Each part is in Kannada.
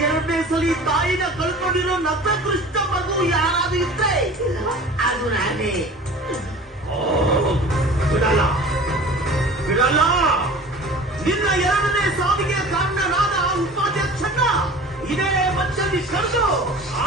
ಎರಡನೇ ಸಲಿ ತಾಯಿನ ಕಳ್ಕೊಂಡಿರೋ ನತದೃಷ್ಟ ಮಗು ಯಾರಾದ್ರೂ ಇದ್ರೆ ಅದು ನಾನೇ. ನಿನ್ನ ಎರಡನೇ ಸಾವಿಗೆ ಕಾರಣನಾದ ಆ ಉಪಾಧ್ಯಕ್ಷನ್ನ ಇದೇ ಮಚ್ಚಲ್ಲಿ ಕರೆದು ಆ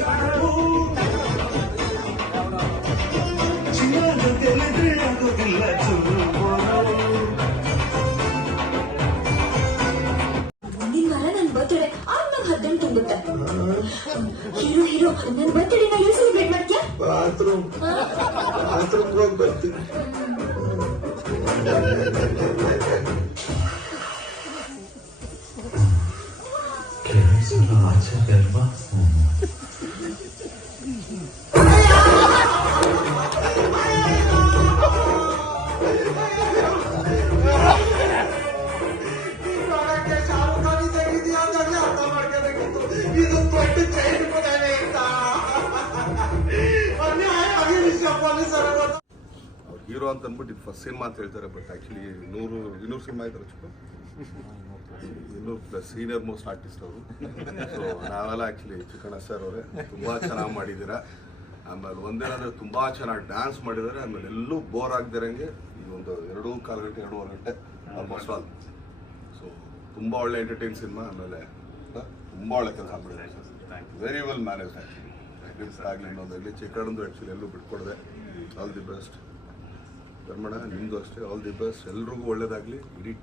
ಮುಂದಿನ ವಾರ ನನ್ ಬರ್ತ್ಡೇ ಆಗ ನಂಗೆ ಹದಿನೆಂಟು ತುಂಬುತ್ತೆ ಹೀರೋ ಹೀರೋ ನನ್ ನಾ ಎಲ್ಲಿ ಸೆಲೆಬ್ರೇಟ್ ಮಾಡ್ತೀಯಾ? ಬಾತ್ರೂಮ್ ಬಾತ್ರೂಮ್ ಹೋಗಿ ಬರ್ತೀನಿ. ಹೀರೋ ಅಂತ ಅಂದ್ಬಿಟ್ಟು ಇದು ಫಸ್ಟ್ ಸಿನಿಮಾ ಅಂತ ಹೇಳ್ತಾರೆ ಬಟ್ ಆ್ಯಕ್ಚುಲಿ ನೂರು ಇನ್ನೂರು ಸಿನಿಮಾ ಇದ್ದಾರೆ ಚಿಕ್ಕ. ಇನ್ನೂರು ಪ್ಲಸ್ ಸೀನಿಯರ್ ಮೋಸ್ಟ್ ಆರ್ಟಿಸ್ಟ್ ಅವರು. ಸೊ ನಾವೆಲ್ಲ ಆ್ಯಕ್ಚುಲಿ ಚಿಕ್ಕಣ್ಣ ಸರ್ ಅವರೇ ತುಂಬ ಚೆನ್ನಾಗಿ ಮಾಡಿದ್ದೀರ. ಆಮೇಲೆ ಒಂದೇನಾದ್ರೆ ತುಂಬ ಚೆನ್ನಾಗಿ ಡ್ಯಾನ್ಸ್ ಮಾಡಿದ್ದಾರೆ ಆಮೇಲೆ ಎಲ್ಲೂ ಬೋರ್ ಆಗದಿರಂಗೆ ಈ ಒಂದು ಎರಡು ಕಾಲು ಗಂಟೆ ಎರಡೂವರೆ ಗಂಟೆ ಆಲ್ಮೋಸ್ಟ್ ಆಲ್ ಸೊ ತುಂಬ ಒಳ್ಳೆ ಎಂಟರ್ಟೈನ್ ಸಿನಿಮಾ ಆಮೇಲೆ ತುಂಬ ಒಳ್ಳೆ ಕೆಲಸ ಮಾಡಿದ್ದಾರೆ ವೆರಿ ವೆಲ್ ಮ್ಯಾನೇಜ್ ಆ್ಯಕ್ಚುಲಿ ಆಗಲಿ ಇನ್ನೊಂದಾಗಲಿ ಚಿಕ್ಕಣ್ಣಂದು ಆ್ಯಕ್ಚುಲಿ ಎಲ್ಲೂ ಬಿಟ್ಕೊಡದೆ. ಆಲ್ ದಿ ಬೆಸ್ಟ್ ಧರ್ಮಣ್ಣ ನಿಮ್ಮದು ಅಷ್ಟೇ. ಆಲ್ ದಿ ಬೆಸ್ಟ್ ಎಲ್ರಿಗೂ ಒಳ್ಳೇದಾಗಲಿ. ಇಡೀ